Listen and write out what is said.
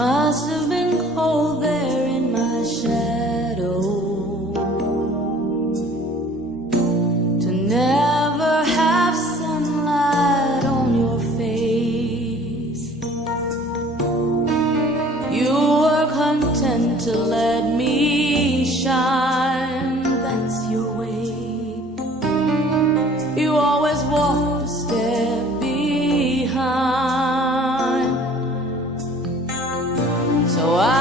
must have been cold there in my shadow to never have sunlight on your face. You were content to let me shine, that's your way. You always walked a step behind. So I